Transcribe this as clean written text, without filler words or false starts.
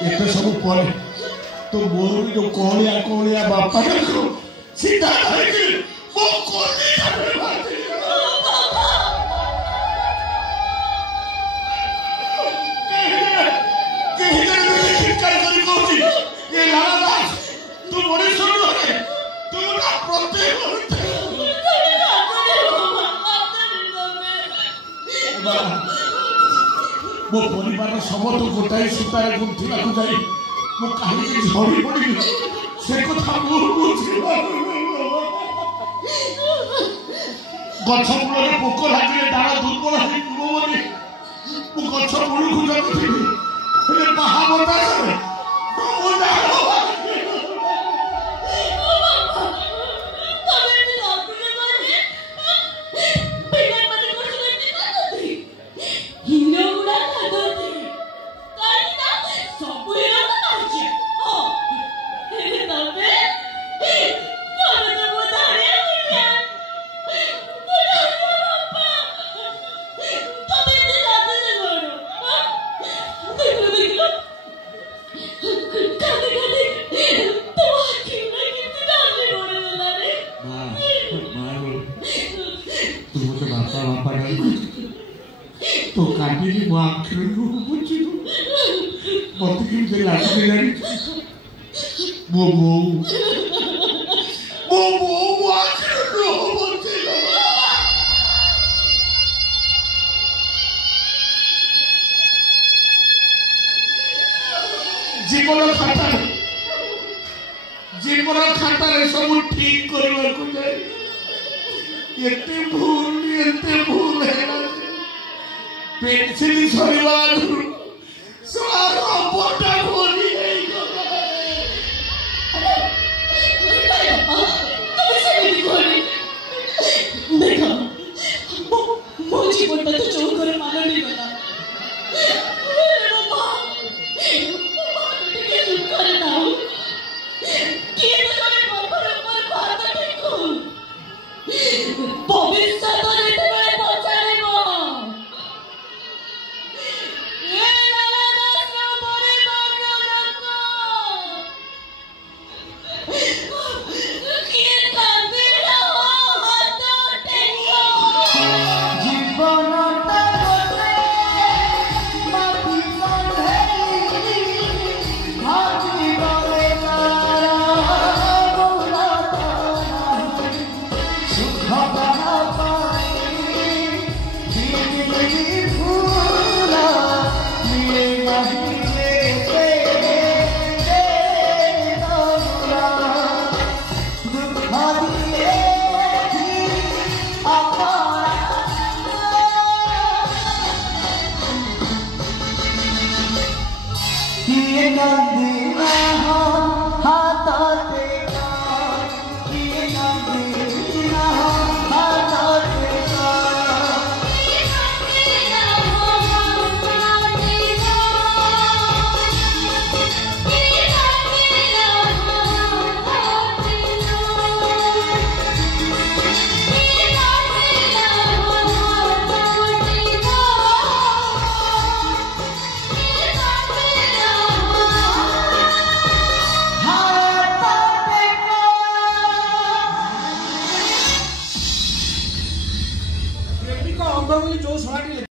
एत सब पर तो मोर जो कोलिया कोलिया बापा को सीधा धरके वो कोली धरे बाटे कहीं कर करी कोची ये लाला तू मोरे सुन रे तू ना प्रत्येक मो परिवार समस्त गोटाए सूतार गुंथिला जाई मो कहीं झड़ी पड़ी से कथा गछ मूल पोक लगे डाल दुर्बल बोली मु गछ मूल को जाती महाबता तो काटी जी आखिर बुझी मत कि लगे वो जीवन खातार सब ठीक करने को जाए एते भूल है पेंसिल सरीवा सारा बोटा बोली है देखा मो जीवन तो चोर करे मानो नहीं बना जो